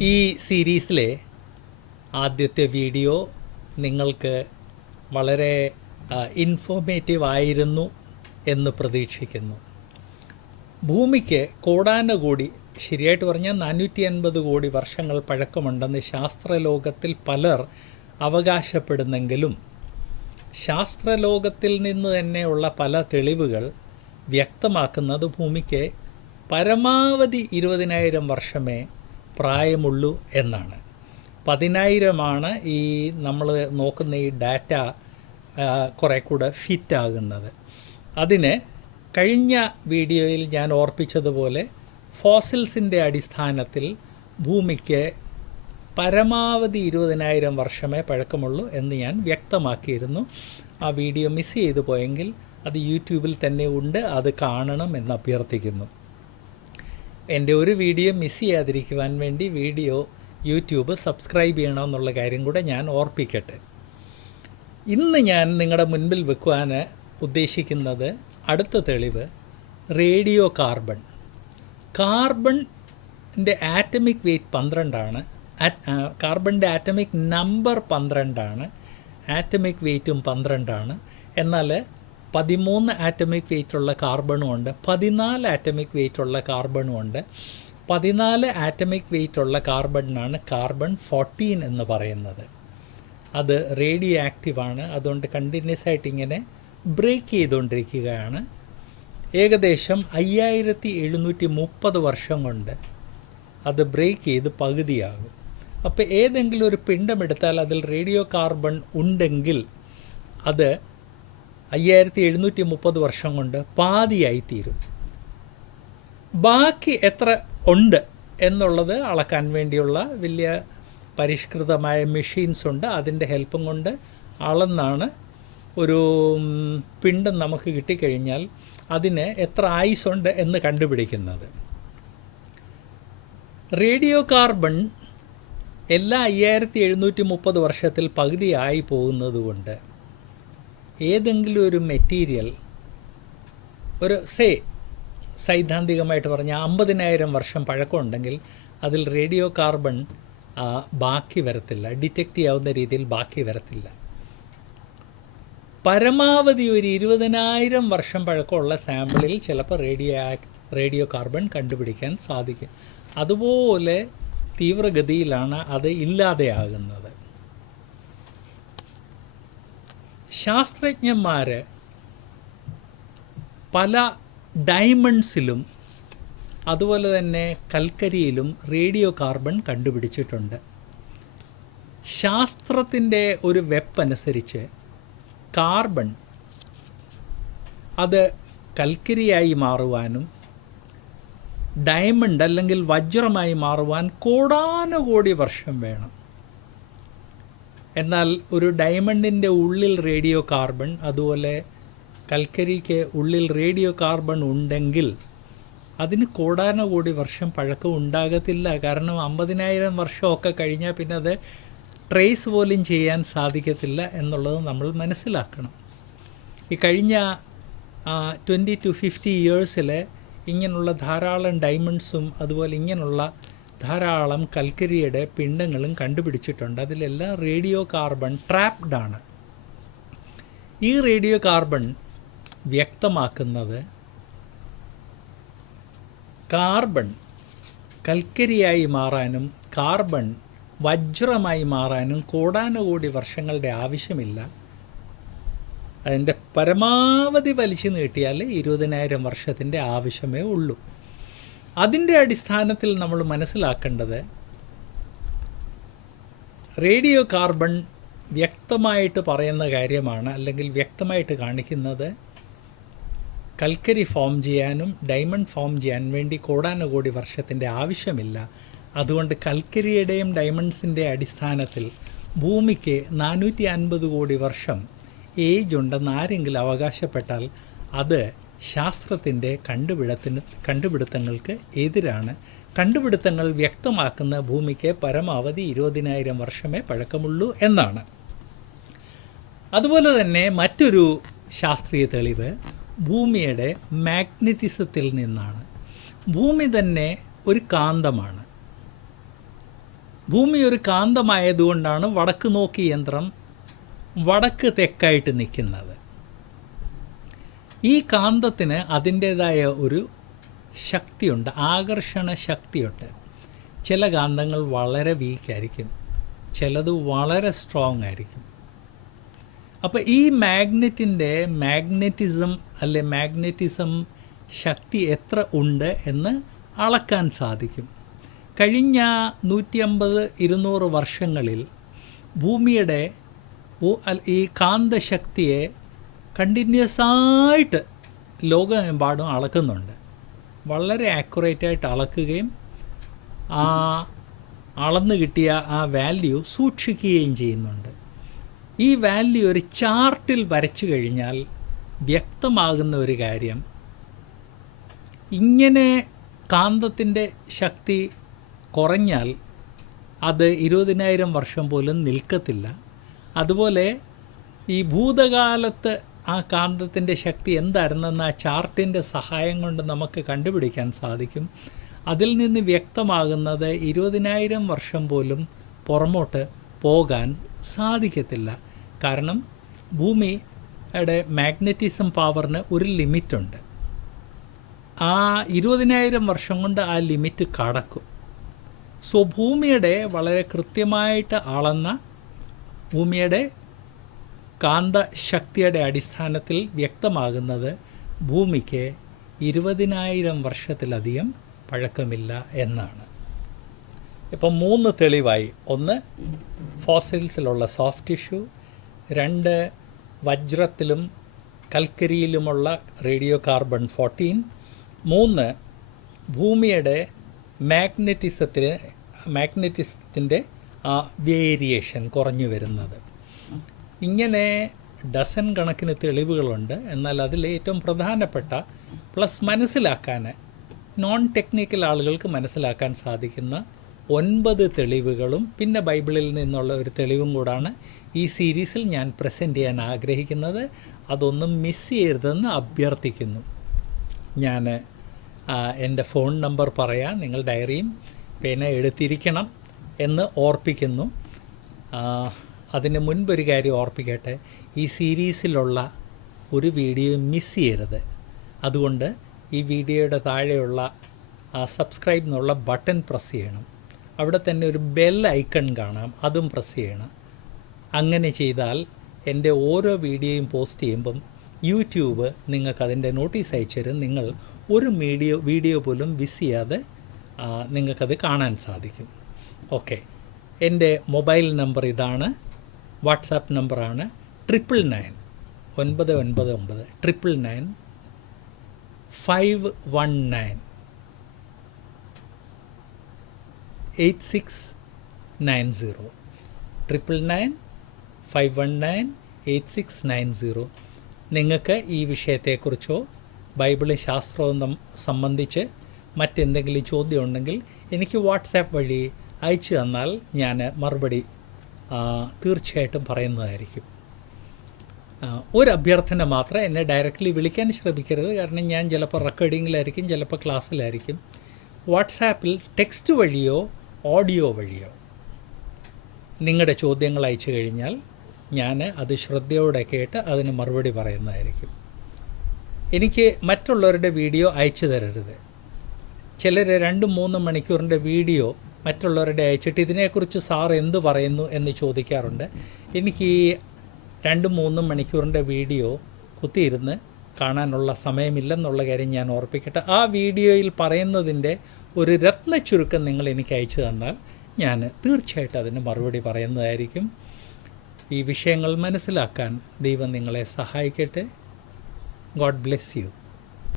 ഈ സീരീസിലെ ആദ്യത്തെ വീഡിയോ നിങ്ങൾക്ക് വളരെ ഇൻഫോർമേറ്റീവ് ആയിരുന്നു എന്ന് പ്രതീക്ഷിക്കുന്നു. ഭൂമിക്ക് കോടാനുകൂടി ശരിയായിട്ട് പറഞ്ഞാൽ നാനൂറ്റി അൻപത് കോടി വർഷങ്ങൾ പഴക്കമുണ്ടെന്ന് ശാസ്ത്രലോകത്തിൽ പലർ അവകാശപ്പെടുന്നെങ്കിലും ശാസ്ത്രലോകത്തിൽ നിന്ന് തന്നെയുള്ള പല തെളിവുകൾ വ്യക്തമാക്കുന്നത് ഭൂമിക്ക് പരമാവധി ഇരുപതിനായിരം വർഷമേ പ്രായമുള്ളൂ എന്നാണ്. പതിനായിരമാണ് ഈ നമ്മൾ നോക്കുന്ന ഈ ഡാറ്റ കുറേ കൂടെ ഫിറ്റാകുന്നത്. അതിന് കഴിഞ്ഞ വീഡിയോയിൽ ഞാൻ ഓർപ്പിച്ചതുപോലെ ഫോസിൽസിന്റെ അടിസ്ഥാനത്തിൽ ഭൂമിക്ക് പരമാവധി ഇരുപതിനായിരം വർഷമേ പഴക്കമുള്ളൂ എന്ന് ഞാൻ വ്യക്തമാക്കിയിരുന്നു. ആ വീഡിയോ മിസ് ചെയ്തു പോയെങ്കിൽ അത് യൂട്യൂബിൽ തന്നെ ഉണ്ട് അത് കാണണം എന്ന് അഭ്യർത്ഥിക്കുന്നു. എന്റെ ഒരു വീഡിയോ മിസ് ചെയ്യാതിരിക്കുവാൻ വേണ്ടി വീഡിയോ യൂട്യൂബ് സബ്സ്ക്രൈബ് ചെയ്യണമെന്നുള്ള കാര്യം കൂടെ ഞാൻ ഓർപ്പിക്കട്ടെ. ഇന്ന് ഞാൻ നിങ്ങളുടെ മുൻപിൽ വെക്കുവാൻ ഉദ്ദേശിക്കുന്നത് അടുത്ത തെളിവ് റേഡിയോ കാർബൺ. കാർബണിന്റെ ആറ്റമിക് വെയ്റ്റ് പന്ത്രണ്ടാണ്. കാർബണിന്റെ ആറ്റമിക് നമ്പർ പന്ത്രണ്ടാണ്. ആറ്റമിക് വെയ്റ്റും പന്ത്രണ്ടാണ്. എന്നാൽ പതിമൂന്ന് ആറ്റമിക് വെയ്റ്റുള്ള കാർബണും ഉണ്ട് പതിനാല് ആറ്റമിക് വെയ്റ്റുള്ള കാർബണും ഉണ്ട് പതിനാല് ആറ്റമിക് വെയ്റ്റുള്ള കാർബണിനാണ് കാർബൺ ഫോർട്ടീൻ എന്ന് പറയുന്നത്. അത് റേഡിയോ ആക്റ്റീവാണ് അതുകൊണ്ട് കണ്ടിന്യൂസ് ആയിട്ട് ഇങ്ങനെ ബ്രേക്ക് ചെയ്തുകൊണ്ടിരിക്കുകയാണ്. ഏകദേശം അയ്യായിരത്തി എഴുന്നൂറ്റി മുപ്പത് വർഷം കൊണ്ട് അത് ബ്രേക്ക് ചെയ്ത് പകുതിയാകും. അപ്പോൾ ഏതെങ്കിലും ഒരു പിണ്ടമെടുത്താൽ അതിൽ റേഡിയോ കാർബൺ ഉണ്ടെങ്കിൽ അത് അയ്യായിരത്തി എഴുന്നൂറ്റി മുപ്പത് വർഷം കൊണ്ട് പാതിയായി തീരും ബാക്കി എത്ര ഉണ്ട് എന്നുള്ളത് അളക്കാൻ വേണ്ടിയുള്ള വലിയ പരിഷ്കൃതമായ മെഷീൻസ് ഉണ്ട്. അതിന്റെ ഹെൽപ്പും കൊണ്ട് അളന്നാണ് ഒരു പിണ്ടം നമുക്ക് കിട്ടിക്കഴിഞ്ഞാൽ അതിന് എത്ര ആയുസ് ഉണ്ട് എന്ന് കണ്ടുപിടിക്കുന്നത്. റേഡിയോ കാർബൺ എല്ലാ അയ്യായിരത്തി എഴുന്നൂറ്റി മുപ്പത് വർഷത്തിൽ പകുതിയായി പോകുന്നത് കൊണ്ട് ഏതെങ്കിലും ഒരു മെറ്റീരിയൽ ഒരു സേ സൈദ്ധാന്തികമായിട്ട് പറഞ്ഞാൽ അമ്പതിനായിരം വർഷം പഴക്കമുണ്ടെങ്കിൽ അതിൽ റേഡിയോ കാർബൺ ബാക്കി വരത്തില്ല ഡിറ്റക്റ്റ് ചെയ്യാവുന്ന രീതിയിൽ ബാക്കി വരത്തില്ല. പരമാവധി ഒരു ഇരുപതിനായിരം വർഷം പഴക്കമുള്ള സാമ്പിളിൽ ചിലപ്പോൾ റേഡിയോ റേഡിയോ കാർബൺ കണ്ടുപിടിക്കാൻ സാധിക്കും. അതുപോലെ തീവ്രഗതിയിലാണ് അത് ഇല്ലാതെയാകുന്നത്. ശാസ്ത്രജ്ഞന്മാർ പല ഡയമണ്ട്സിലും അതുപോലെ തന്നെ കൽക്കരിയിലും റേഡിയോ കാർബൺ കണ്ടുപിടിച്ചിട്ടുണ്ട്. ശാസ്ത്രത്തിന്റെ ഒരു വെപ്പ് അനുസരിച്ച് കാർബൺ അത് കൽക്കരിയായി മാറുവാനും ഡയമണ്ട് അല്ലെങ്കിൽ വജ്രമായി മാറുവാൻ കോടാനുകോടി വർഷം വേണം. എന്നാൽ ഒരു ഡയമണ്ടിന്റെ ഉള്ളിൽ റേഡിയോ കാർബൺ അതുപോലെ കൽക്കരിക്ക് ഉള്ളിൽ റേഡിയോ കാർബൺ ഉണ്ടെങ്കിൽ അതിന് കോടാനുകോടി വർഷം പഴക്കം ഉണ്ടാകത്തില്ല. കാരണം അമ്പതിനായിരം വർഷമൊക്കെ കഴിഞ്ഞാൽ പിന്നെ അത് ട്രേസ് പോലും ചെയ്യാൻ സാധിക്കത്തില്ല എന്നുള്ളത് നമ്മൾ മനസ്സിലാക്കണം. ഈ കഴിഞ്ഞ ട്വന്റി ടു ഫിഫ്റ്റി ഇയേഴ്സിൽ ഇങ്ങനെയുള്ള ധാരാളം ഡയമണ്ട്സും അതുപോലെ ഇങ്ങനെയുള്ള ധാരാളം കൽക്കരിയുടെ പിണ്ടങ്ങളും കണ്ടുപിടിച്ചിട്ടുണ്ട്. അതിലെല്ലാം റേഡിയോ കാർബൺ ട്രാപ്ഡ് ആണ്. ഈ റേഡിയോ കാർബൺ വ്യക്തമാക്കുന്നത് കാർബൺ കൽക്കരിയായി മാറാനും കാർബൺ വജ്രമായി മാറാനും കോടാനുകോടി വർഷങ്ങളുടെ ആവശ്യമില്ല. അതിന്റെ പരമാവധി വലിച്ചു നീട്ടിയാൽ ഇരുപതിനായിരം വർഷത്തിന്റെ ആവശ്യമേ ഉള്ളൂ. അതിന്റെ അടിസ്ഥാനത്തിൽ നമ്മൾ മനസ്സിലാക്കേണ്ടത് റേഡിയോ കാർബൺ വ്യക്തമായിട്ട് പറയുന്ന കാര്യമാണ് അല്ലെങ്കിൽ വ്യക്തമായിട്ട് കാണിക്കുന്നത് കൽക്കരി ഫോം ചെയ്യാനും ഡയമണ്ട് ഫോം ചെയ്യാൻ വേണ്ടി കോടാനുകോടി വർഷത്തിന്റെ ആവശ്യമില്ല. അതുകൊണ്ട് കൽക്കരിയുടെയും ഡയമണ്ട്സിന്റെ അടിസ്ഥാനത്തിൽ ഭൂമിക്ക് നാനൂറ്റി അൻപത് കോടി വർഷം ഏജ് ഉണ്ടെന്ന് ആരെങ്കിലും അവകാശപ്പെട്ടാൽ അത് ശാസ്ത്രത്തിന്റെ കണ്ടുപിടുത്തിന് കണ്ടുപിടുത്തങ്ങൾക്ക് എതിരാണ്. കണ്ടുപിടുത്തങ്ങൾ വ്യക്തമാക്കുന്ന ഭൂമിക്ക് പരമാവധി ഇരുപതിനായിരം വർഷമേ പഴക്കമുള്ളൂ എന്നാണ്. അതുപോലെ തന്നെ മറ്റൊരു ശാസ്ത്രീയ തെളിവ് ഭൂമിയുടെ മാഗ്നറ്റിസത്തിൽ നിന്നാണ്. ഭൂമി തന്നെ ഒരു കാന്തമാണ്. ഭൂമി ഒരു കാന്തമായതുകൊണ്ടാണ് വടക്ക് നോക്കി യന്ത്രം വടക്ക് തെക്കായിട്ട് നിൽക്കുന്നത്. ഈ കാന്തത്തിന് അതിന്റേതായ ഒരു ശക്തിയുണ്ട് ആകർഷണ ശക്തിയുണ്ട്. ചില കാന്തങ്ങൾ വളരെ വീക്കായിരിക്കും ചിലത് വളരെ സ്ട്രോങ് ആയിരിക്കും. അപ്പോൾ ഈ മാഗ്നറ്റിന്റെ മാഗ്നറ്റിസം അല്ലെ മാഗ്നറ്റിസം ശക്തി എത്ര ഉണ്ട് എന്ന് അളക്കാൻ സാധിക്കും. കഴിഞ്ഞ നൂറ്റി അമ്പത് ഇരുന്നൂറ് വർഷങ്ങളിൽ ഭൂമിയുടെ ഈ കാന്തശക്തിയെ കണ്ടിന്യൂസ് ആയിട്ട് ലോകമെമ്പാടും അളക്കുന്നുണ്ട്. വളരെ ആക്യുറേറ്റായിട്ട് അളക്കുകയും ആ അളന്ന് കിട്ടിയ ആ വാല്യൂ സൂക്ഷിക്കുകയും ചെയ്യുന്നുണ്ട്. ഈ വാല്യൂ ഒരു ചാർട്ടിൽ വരച്ചു കഴിഞ്ഞാൽ വ്യക്തമാകുന്ന ഒരു കാര്യം ഇങ്ങനെ കാന്തത്തിന്റെ ശക്തി കുറഞ്ഞാൽ അത് ഇരുപതിനായിരം വർഷം പോലും നിൽക്കത്തില്ല. അതുപോലെ ഈ ഭൂതകാലത്ത് ആ കാന്തത്തിന്റെ ശക്തി എന്തായിരുന്നെന്ന് ആ ചാർട്ടിന്റെ സഹായം കൊണ്ട് നമുക്ക് കണ്ടുപിടിക്കാൻ സാധിക്കും. അതിൽ നിന്ന് വ്യക്തമാകുന്നത് ഇരുപതിനായിരം വർഷം പോലും പുറമോട്ട് പോകാൻ സാധിക്കത്തില്ല. കാരണം ഭൂമിയുടെ മാഗ്നറ്റിസം പവറിന് ഒരു ലിമിറ്റുണ്ട്. ആ ഇരുപതിനായിരം വർഷം കൊണ്ട് ആ ലിമിറ്റ് കടക്കും. സോ ഭൂമിയുടെ വളരെ കൃത്യമായിട്ട് അളന്ന ഭൂമിയുടെ കാന്തശക്തിയുടെ അടിസ്ഥാനത്തിൽ വ്യക്തമാകുന്നത് ഭൂമിക്ക് ഇരുപതിനായിരം വർഷത്തിലധികം പഴക്കമില്ല എന്നാണ്. ഇപ്പം മൂന്ന് തെളിവായി. ഒന്ന് ഫോസിൽസിലുള്ള സോഫ്റ്റ് ടിഷ്യൂ. രണ്ട് വജ്രത്തിലും കൽക്കരിയിലുമുള്ള റേഡിയോ കാർബൺ ഫോർട്ടീൻ. മൂന്ന് ഭൂമിയുടെ മാഗ്നറ്റിസത്തിന് മാഗ്നറ്റിസത്തിന്റെ ആ വേരിയേഷൻ കുറഞ്ഞു വരുന്നത്. ഇങ്ങനെ ഡസൻ കണക്കിന് തെളിവുകളുണ്ട്. എന്നാൽ അതിൽ ഏറ്റവും പ്രധാനപ്പെട്ട പ്ലസ് മനസ്സിലാക്കാൻ നോൺ ടെക്നിക്കൽ ആളുകൾക്ക് മനസ്സിലാക്കാൻ സാധിക്കുന്ന ഒൻപത് തെളിവുകളും പിന്നെ ബൈബിളിൽ നിന്നുള്ള ഒരു തെളിവും കൂടാണ് ഈ സീരീസിൽ ഞാൻ പ്രസന്റ് ചെയ്യാൻ ആഗ്രഹിക്കുന്നത്. അതൊന്നും മിസ് ചെയ്യരുതെന്ന് അഭ്യർത്ഥിക്കുന്നു. ഞാൻ എന്റെ ഫോൺ നമ്പർ പറയാം. നിങ്ങൾ ഡയറിയും പേന എടുത്തിരിക്കണം എന്ന് ഓർപ്പിക്കുന്നു. അതിന് മുൻപൊരു കാര്യം ഓർപ്പിക്കട്ടെ. ഈ സീരീസിലുള്ള ഒരു വീഡിയോ മിസ് ചെയ്യരുത്. അതുകൊണ്ട് ഈ വീഡിയോയുടെ താഴെയുള്ള ആ സബ്സ്ക്രൈബ് എന്നുള്ള ബട്ടൺ പ്രസ് ചെയ്യണം. അവിടെ തന്നെ ഒരു ബെൽ ഐക്കൺ കാണാം. അതും പ്രസ് ചെയ്യണം. അങ്ങനെ ചെയ്താൽ എന്റെ ഓരോ വീഡിയോയും പോസ്റ്റ് ചെയ്യുമ്പം യൂട്യൂബ് നിങ്ങൾക്ക് അതിന്റെ നോട്ടീസ് അയച്ചു തരും. നിങ്ങൾ ഒരു മീഡിയോ വീഡിയോ പോലും മിസ് ചെയ്യാതെ നിങ്ങൾക്കത് കാണാൻ സാധിക്കും. ഓക്കെ എന്റെ മൊബൈൽ നമ്പർ ഇതാണ്. വാട്സാപ്പ് നമ്പറാണ് ട്രിപ്പിൾ നയൻ ഒൻപത് ഒൻപത് ഒമ്പത് triple nine five one nine eight six nine zero triple nine five one nine eight six nine zero. നിങ്ങൾക്ക് ഈ വിഷയത്തെക്കുറിച്ചോ ബൈബിൾ ശാസ്ത്രവും സംബന്ധിച്ച് മറ്റെന്തെങ്കിലും ചോദ്യം ഉണ്ടെങ്കിൽ എനിക്ക് വാട്സാപ്പ് വഴി അയച്ചു തന്നാൽ ഞാൻ മറുപടി തീർച്ചയായിട്ടും പറയുന്നതായിരിക്കും. ഒരു അഭ്യർത്ഥന മാത്രം എന്നെ ഡയറക്റ്റ്ലി വിളിക്കാൻ ശ്രമിക്കരുത്. കാരണം ഞാൻ ചിലപ്പോൾ റെക്കോർഡിങ്ങിലായിരിക്കും ചിലപ്പോൾ ക്ലാസ്സിലായിരിക്കും. വാട്സാപ്പിൽ ടെക്സ്റ്റ് വഴിയോ ഓഡിയോ വഴിയോ? നിങ്ങളുടെ ചോദ്യങ്ങൾ അയച്ചു കഴിഞ്ഞാൽ ഞാൻ അത് ശ്രദ്ധയോടെ കേട്ട് അതിന് മറുപടി പറയുന്നതായിരിക്കും. എനിക്ക് മറ്റുള്ളവരുടെ വീഡിയോ അയച്ചു തരരുത്. ചിലർ രണ്ട് മൂന്ന് മണിക്കൂറിന്റെ വീഡിയോ മറ്റുള്ളവരുടെ അയച്ചിട്ട് ഇതിനെക്കുറിച്ച് സാർ എന്ത് പറയുന്നു എന്ന് ചോദിക്കാറുണ്ട്. എനിക്ക് ഈ രണ്ട് മൂന്ന് മണിക്കൂറിന്റെ വീഡിയോ കുത്തിയിരുന്ന് കാണാനുള്ള സമയമില്ലെന്നുള്ള കാര്യം ഞാൻ ഓർപ്പിക്കട്ടെ. ആ വീഡിയോയിൽ പറയുന്നതിന്റെ ഒരു രത്ന ചുരുക്കം നിങ്ങൾ എനിക്ക് അയച്ചു തന്നാൽ ഞാൻ തീർച്ചയായിട്ടും അതിന് മറുപടി പറയുന്നതായിരിക്കും. ഈ വിഷയങ്ങൾ മനസ്സിലാക്കാൻ ദൈവം നിങ്ങളെ സഹായിക്കട്ടെ. God bless you.